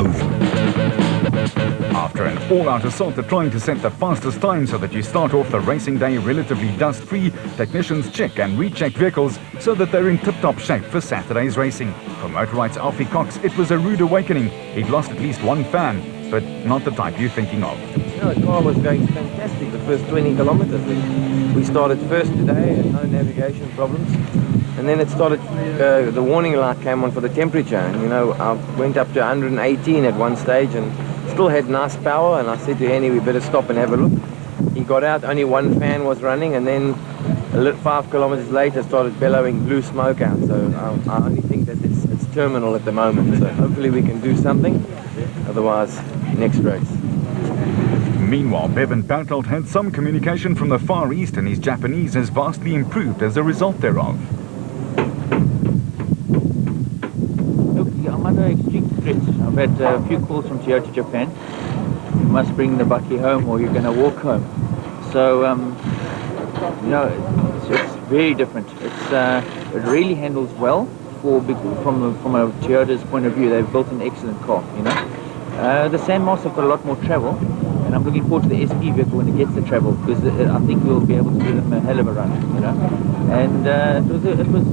over. After an all-out assault at trying to set the fastest time so that you start off the racing day relatively dust-free, technicians check and recheck vehicles so that they're in tip-top shape for Saturday's racing. For Motorite's Alfie Cox, it was a rude awakening. He'd lost at least one fan, but not the type you're thinking of. No, the car was going fantastic the first 20 kilometers. We started first today and no navigation problems. And then it started, the warning light came on for the temperature. And, you know, I went up to 118 at one stage and still had nice power. And I said to Henny, we better stop and have a look. He got out, only one fan was running. And then 5 kilometers later started bellowing blue smoke out. So I only think that it's terminal at the moment. So hopefully we can do something. Otherwise, next race. Meanwhile, Bevan Bertelt had some communication from the Far East, and his Japanese has vastly improved as a result thereof. Look, I'm under extreme stress. I've had a few calls from Toyota Japan. You must bring the bucky home or you're going to walk home. So, you know, it's very different. It really handles well from a Toyota's point of view. They've built an excellent car, you know. The Sandmasters have got a lot more travel, and I'm looking forward to the SP vehicle when it gets the travel, because I think we'll be able to give them a hell of a run, you know. And it was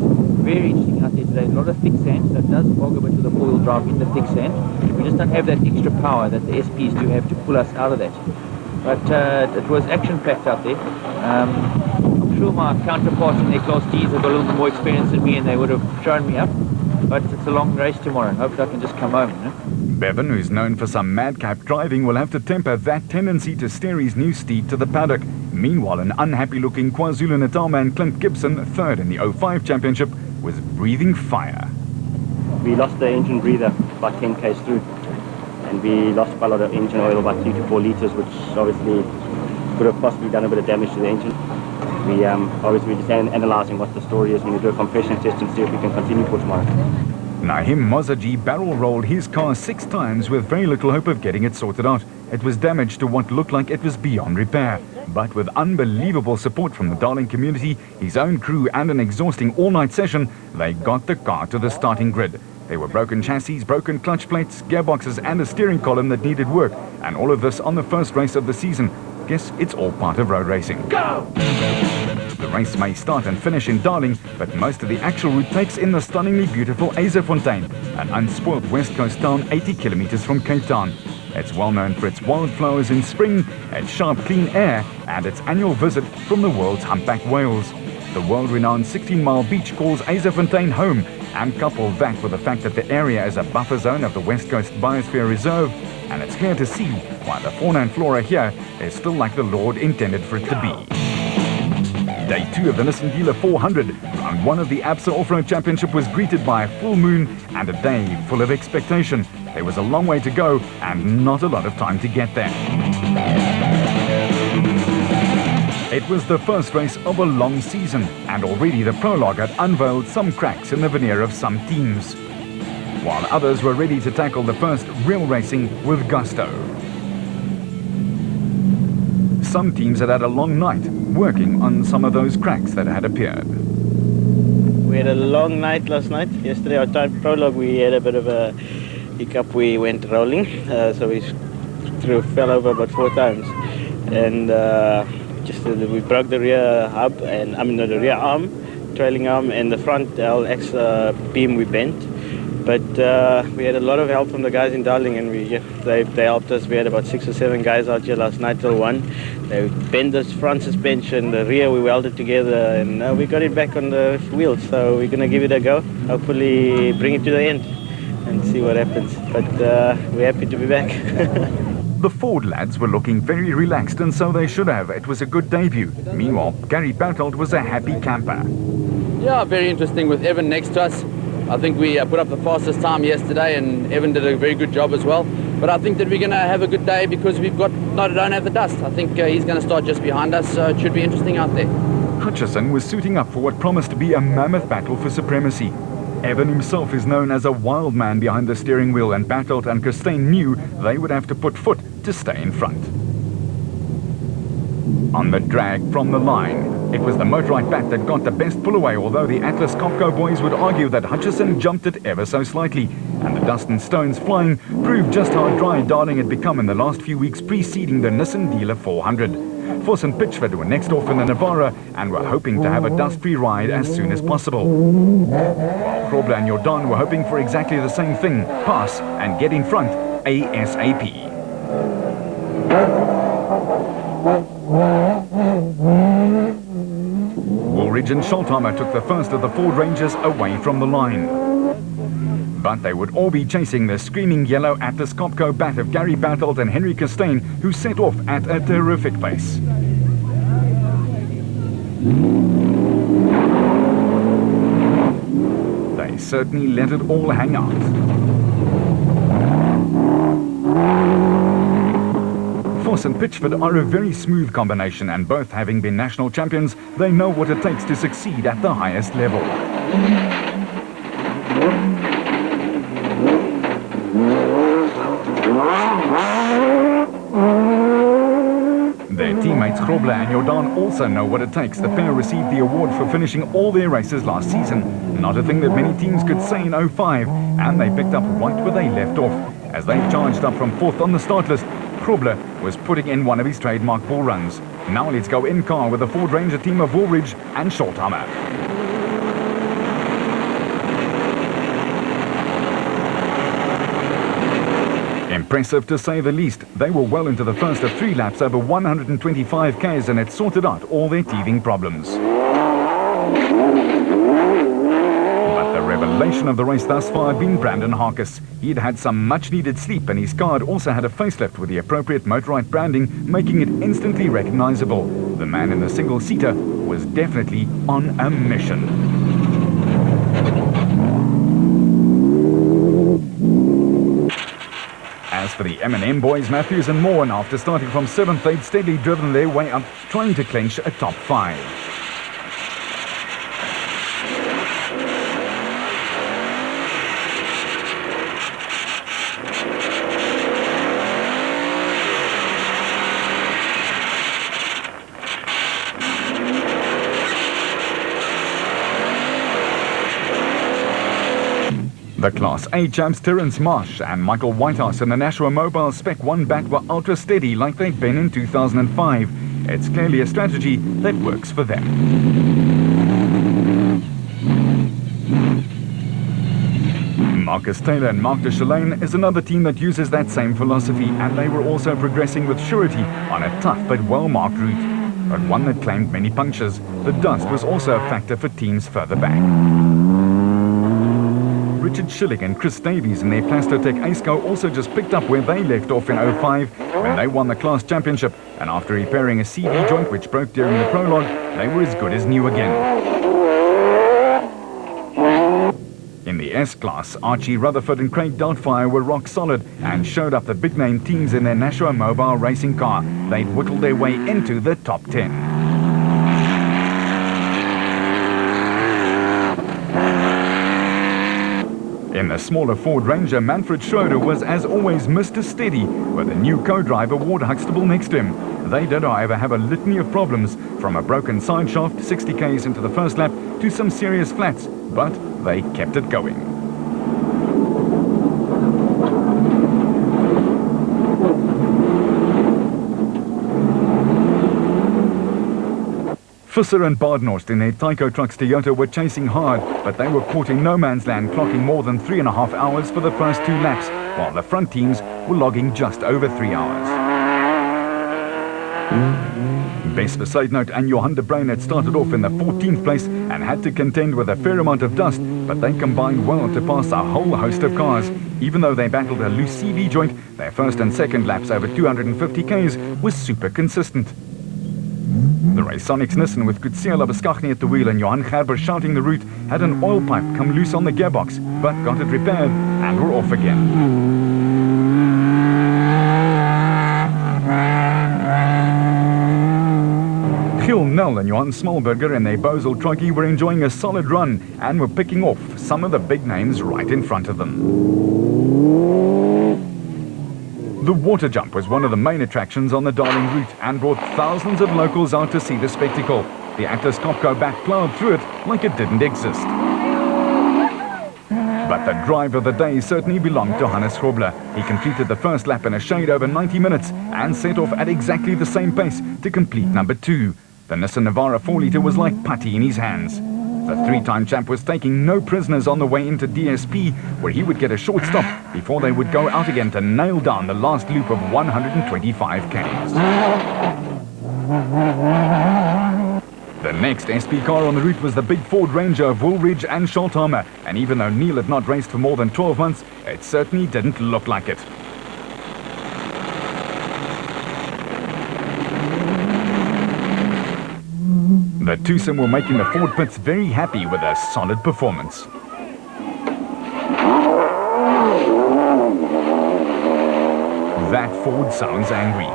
very interesting out there today. A lot of thick sand, so it does bog a bit with the four-wheel drive in the thick sand. We just don't have that extra power that the SPs do have to pull us out of that. But it was action-packed out there. I'm sure my counterparts in their Class Ds have got a little bit more experience than me, and they would have shown me up. But it's a long race tomorrow, and hopefully I can just come home, you know. Bevan, who's known for some madcap driving, will have to temper that tendency to steer his new steed to the paddock. Meanwhile, an unhappy-looking KwaZulu-Natal man, Clint Gibson, third in the 05 championship, was breathing fire. We lost the engine breather about 10 k's through, and we lost quite a lot of engine oil, about 3 to 4 litres, which obviously could have possibly done a bit of damage to the engine. We obviously just analysing what the story is. We're going to do a compression test and see if we can continue for tomorrow. Nahim Mozaji barrel-rolled his car 6 times with very little hope of getting it sorted out. It was damaged to what looked like it was beyond repair. But with unbelievable support from the Darling community, his own crew and an exhausting all-night session, they got the car to the starting grid. There were broken chassis, broken clutch plates, gearboxes and a steering column that needed work. And all of this on the first race of the season. Guess it's all part of road racing. Go! The race may start and finish in Darling, but most of the actual route takes in the stunningly beautiful Eiserfontein, an unspoilt west coast town 80 kilometers from Cape Town. It's well known for its wildflowers in spring, its sharp clean air, and its annual visit from the world's humpback whales. The world-renowned 16-mile beach calls Eiserfontein home, and couple that with the fact that the area is a buffer zone of the West Coast Biosphere Reserve, and it's clear to see why the fauna and flora here is still like the Lord intended for it to be. Day 2 of the Nissan Dealer 400, round 1 of the ABSA Off-Road Championship was greeted by a full moon and a day full of expectation. There was a long way to go and not a lot of time to get there. It was the first race of a long season, and already the prologue had unveiled some cracks in the veneer of some teams, while others were ready to tackle the first real racing with gusto. Some teams had had a long night working on some of those cracks that had appeared. We had a long night last night. Yesterday, our time prologue, we had a bit of a hiccup. We went rolling, so we fell over about 4 times, and we broke the rear hub, and the rear arm, trailing arm, and the front LX beam we bent. But we had a lot of help from the guys in Darling, and they helped us. We had about 6 or 7 guys out here last night till 1. They bent the front suspension, the rear we welded together, and we got it back on the wheels. So we're going to give it a go, hopefully bring it to the end and see what happens. But we're happy to be back. The Ford lads were looking very relaxed, and so they should have. It was a good debut. Meanwhile, Gary Bertelt was a happy camper. Yeah, very interesting with Evan next to us. I think we put up the fastest time yesterday, and Evan did a very good job as well. But I think that we're going to have a good day because don't have the dust. I think he's going to start just behind us, so it should be interesting out there. Hutchison was suiting up for what promised to be a mammoth battle for supremacy. Evan himself is known as a wild man behind the steering wheel, and Bertelt and Christine knew they would have to put foot to stay in front. On the drag from the line, It was the motorized bat that got the best pull away, although the Atlas Copco boys would argue that Hutchison jumped it ever so slightly. And the dust and stones flying proved just how dry Darling had become in the last few weeks preceding the Nissan Dealer 400. Voss and Pitchford were next off in the Navara and were hoping to have a dust-free ride as soon as possible. While Krobler and Jordan were hoping for exactly the same thing, pass and get in front ASAP. Woolridge and Scholtheimer took the first of the Ford Rangers away from the line. But they would all be chasing the screaming yellow Atlas Copco bat of Gary Bartelt and Henry Costain, who set off at a terrific pace. They certainly let it all hang out. Voss and Pitchford are a very smooth combination, and both having been national champions, they know what it takes to succeed at the highest level. Their teammates Krobler and Jordan also know what it takes. The pair received the award for finishing all their races last season. Not a thing that many teams could say in 05, and they picked up right where they left off. As they charged up from 4th on the start list, Krobler was putting in one of his trademark bull runs. Now let's go in car with the Ford Ranger team of Woolridge and Scholtheimer. Impressive to say the least. They were well into the first of 3 laps over 125 k's and had sorted out all their teething problems. But the revelation of the race thus far had been Brandon Harkis. He'd had some much-needed sleep, and his car had also had a facelift with the appropriate Motorite branding, making it instantly recognizable. The man in the single-seater was definitely on a mission. As for the M&M boys, Matthews and Moore, after starting from 7th, they'd steadily driven their way up, trying to clinch a top 5. The Class A champs Terence Marsh and Michael Whitehouse in the Nashua Mobile Spec 1 bat were ultra steady like they'd been in 2005. It's clearly a strategy that works for them. Marcus Taylor and Mark de Chalane is another team that uses that same philosophy, and they were also progressing with surety on a tough but well-marked route, but one that claimed many punctures. The dust was also a factor for teams further back. Richard Schilling and Chris Davies in their Plastotech Aceco also just picked up where they left off in 05 when they won the class championship, and after repairing a CV joint which broke during the prologue, they were as good as new again. In the S-Class, Archie Rutherford and Craig Doubtfire were rock solid and showed up the big-name teams in their Nashua Mobile racing car. They'd whittled their way into the top 10. In the smaller Ford Ranger, Manfred Schroeder was, as always, Mr. Steady, with a new co-driver, Ward Huxtable, next to him. They did, however, have a litany of problems, from a broken side shaft, 60 k's into the first lap, to some serious flats, but they kept it going. Visser and Badenhorst in their Tyco Trucks Toyota were chasing hard, but they were caught in no man's land, clocking more than 3.5 hours for the first 2 laps, while the front teams were logging just over 3 hours. Best for side note and Johan de Bruin had started off in the 14th place and had to contend with a fair amount of dust, but they combined well to pass a whole host of cars. Even though they battled a loose CV joint, their first and second laps over 250 k's was super consistent. The Raysonics Nissan with Kutsia Labaskachny at the wheel and Johan Gerber shouting the route had an oil pipe come loose on the gearbox, but got it repaired and were off again. Gil Nell and Johan Smallberger and their Bozel Troggy were enjoying a solid run and were picking off some of the big names right in front of them. The water jump was one of the main attractions on the Darling route and brought thousands of locals out to see the spectacle. the Atlas Copco back plowed through it like it didn't exist. But the drive of the day certainly belonged to Hannes Grobler. He completed the first lap in a shade over 90 minutes and set off at exactly the same pace to complete number 2. The Nissan Navara 4-litre was like putty in his hands. The 3-time champ was taking no prisoners on the way into DSP, where he would get a short stop before they would go out again to nail down the last loop of 125 k's. The next SP car on the route was the big Ford Ranger of Woolridge and Scholthamer, and even though Neil had not raced for more than 12 months, it certainly didn't look like it. The twosome were making the Ford pits very happy with a solid performance. That Ford sounds angry.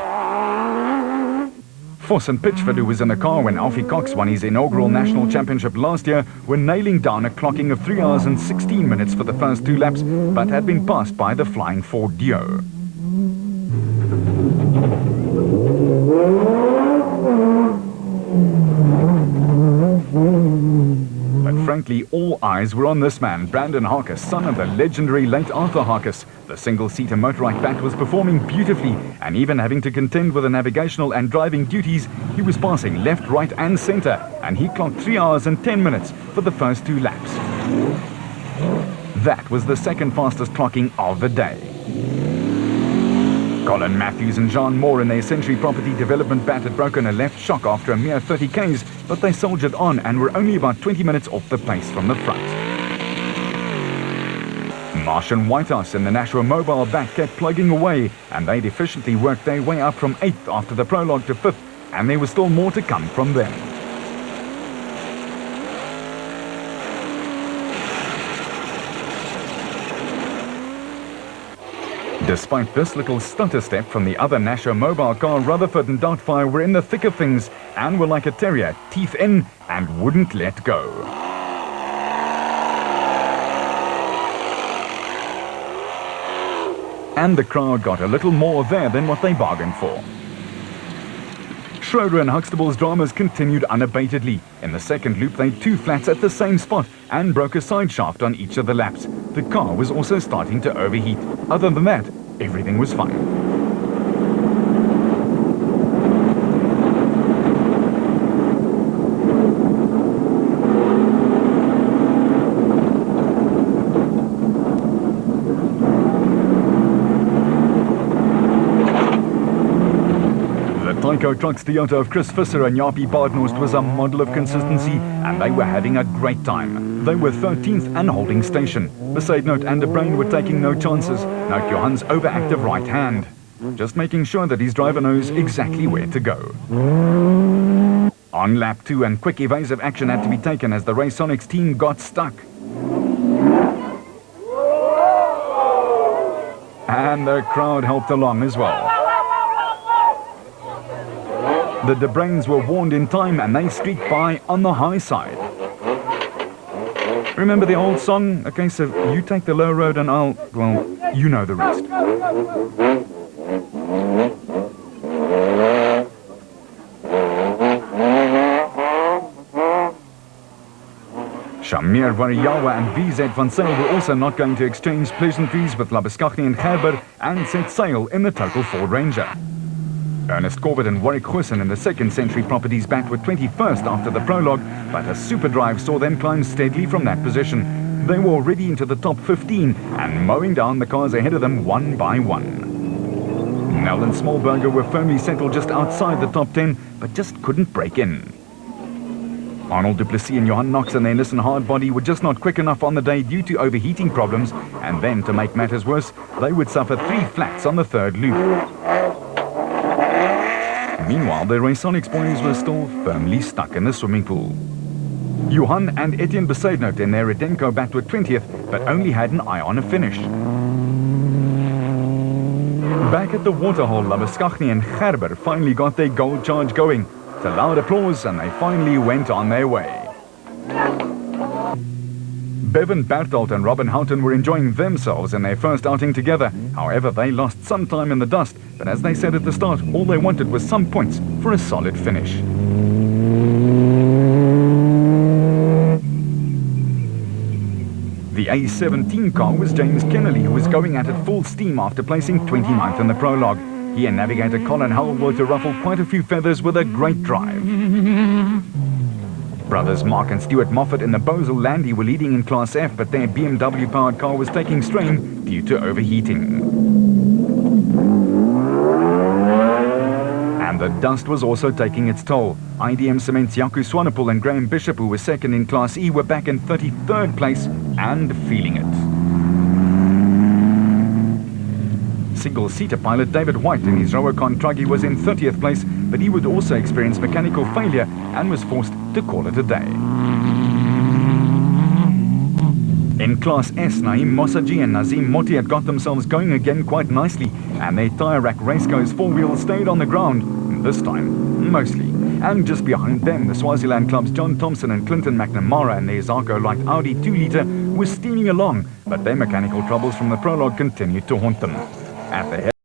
Foss and Pitchford, who was in the car when Alfie Cox won his inaugural national championship last year, were nailing down a clocking of 3 hours and 16 minutes for the first 2 laps, but had been passed by the flying Ford Dio. But frankly, all eyes were on this man, Brandon Harkis, son of the legendary late Arthur Harkis. The single-seater motorbike bat was performing beautifully, and even having to contend with the navigational and driving duties, he was passing left, right and centre, and he clocked 3 hours and 10 minutes for the first 2 laps. That was the second fastest clocking of the day. Colin Matthews and John Moore in their Century Property Development bat had broken a left shock after a mere 30 k's, but they soldiered on and were only about 20 minutes off the pace from the front. Marsh and Whitehouse in the Nashua Mobile bat kept plugging away, and they'd efficiently worked their way up from 8th after the prologue to 5th, and there was still more to come from them. Despite this little stutter step from the other Nashua Mobile car, Rutherford and Doubtfire were in the thick of things and were like a terrier, teeth in, and wouldn't let go. And the crowd got a little more there than what they bargained for. Schroeder and Huxtable's dramas continued unabatedly. In the second loop, they 2 flats at the same spot and broke a side shaft on each of the laps. The car was also starting to overheat. Other than that, everything was fine. Tyco Trucks Toyota of Chris Visser and Jaapie Baardnorst was a model of consistency, and they were having a great time. They were 13th and holding station. Besaidnout and De Bruin were taking no chances. Note Johan's overactive right hand, just making sure that his driver knows exactly where to go. On lap 2, and quick evasive action had to be taken as the Raysonics team got stuck. And the crowd helped along as well. The De Bruins were warned in time, and they streaked by on the high side. Remember the old song? A case of you take the low road and I'll, well, you know the rest. Shamir Variawa and VZ van Zyl were also not going to exchange pleasantries with Labuschagne and Gerber and set sail in the Total Ford Ranger. Ernest Corbett and Warwick Goosen in the second Century Properties bat were 21st after the prologue, but a super drive saw them climb steadily from that position. They were already into the top 15 and mowing down the cars ahead of them one by one. Nell and Smallberger were firmly settled just outside the top 10, but just couldn't break in. Arnold Duplessis and Johan Knox and their Nissan Hardbody were just not quick enough on the day due to overheating problems, and then, to make matters worse, they would suffer 3 flats on the third loop. Meanwhile, the Raysonics boys were still firmly stuck in the swimming pool. Johan and Etienne Besaidnout in their Redenko bat were 20th, but only had an eye on a finish. Back at the waterhole, Labuschagne and Gerber finally got their gold charge going. It's a loud applause, and they finally went on their way. Bevan Berthold and Robin Houghton were enjoying themselves in their first outing together. However, they lost some time in the dust, but as they said at the start, all they wanted was some points for a solid finish. A17 car was James Kennelly, who was going at it full steam after placing 29th in the prologue. He and navigator Colin Hull were to ruffle quite a few feathers with a great drive. Brothers Mark and Stuart Moffat in the Bosel Landy were leading in Class F, but their BMW-powered car was taking strain due to overheating. And the dust was also taking its toll. IDM Cement's Jaco Swanepoel and Graham Bishop, who were second in Class E, were back in 33rd place and feeling it. Single-seater pilot David White in his Rowacon Truggy was in 30th place, but he would also experience mechanical failure and was forced to call it a day. In Class S, Naeem Mossaji and Nazim Moti had got themselves going again quite nicely, and their tyre rack raceco's four wheels stayed on the ground, this time, mostly. And just behind them, the Swaziland club's John Thompson and Clinton McNamara and their Zarko Light Audi 2-litre were steaming along, but their mechanical troubles from the prologue continued to haunt them. At the head